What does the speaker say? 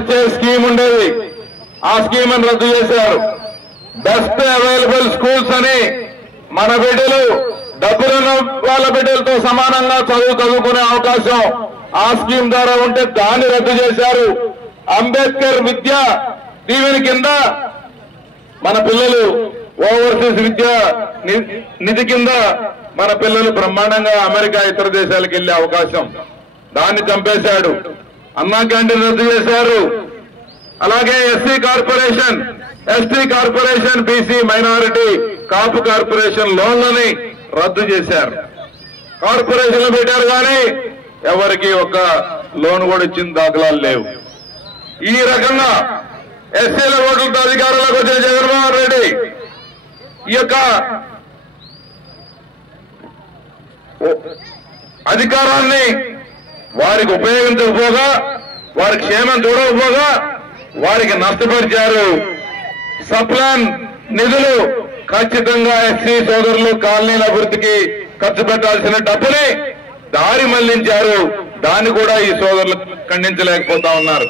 వచ్చే స్కీమ్ ఉండేది, ఆ స్కీమ్ అని రద్దు చేశారు. బెస్ట్ అవైలబుల్ స్కూల్స్ అని మన బిడ్డలు డబ్బులున్న వాళ్ళ బిడ్డలతో సమానంగా చదువుకునే అవకాశం ఆ స్కీమ్ ద్వారా ఉంటే దాన్ని రద్దు చేశారు. అంబేద్కర్ విద్యా దీవెన కింద మన పిల్లలు ఓవర్సీస్ విద్యా నిధి కింద మన పిల్లలు బ్రహ్మాండంగా అమెరికా ఇతర దేశాలకు వెళ్లే అవకాశం, దాన్ని చంపేశాడు. అన్నా క్యాంటీన్ రద్దు చేశారు. అలాగే SC corporation, ST corporation, BC minority, Kapu corporation లోన్లని రద్దు చేశారు. కార్పొరేషన్లు పెట్టారు కానీ ఎవరికి ఒక్క లోన్ కూడా ఇచ్చిన దాఖలాలు లేవు. ఈ రకంగా ఎస్సీల ఓట్లతో అధికారంలోకి వచ్చిన జగన్మోహన్ రెడ్డి ఈ యొక్క అధికారాన్ని వారికి ఉపయోగించకపోగా, వారి క్షేమం చూడకపోగా వారికి నష్టపరిచారు. సప్లాన్ నిధులు ఖచ్చితంగా ఎస్సీ సోదరులు కాలనీల అభివృద్ధికి ఖర్చు పెట్టాల్సిన డబ్బుని దారి మళ్లించారు. దాన్ని కూడా ఈ సోదరులు ఖండించలేకపోతా ఉన్నారు.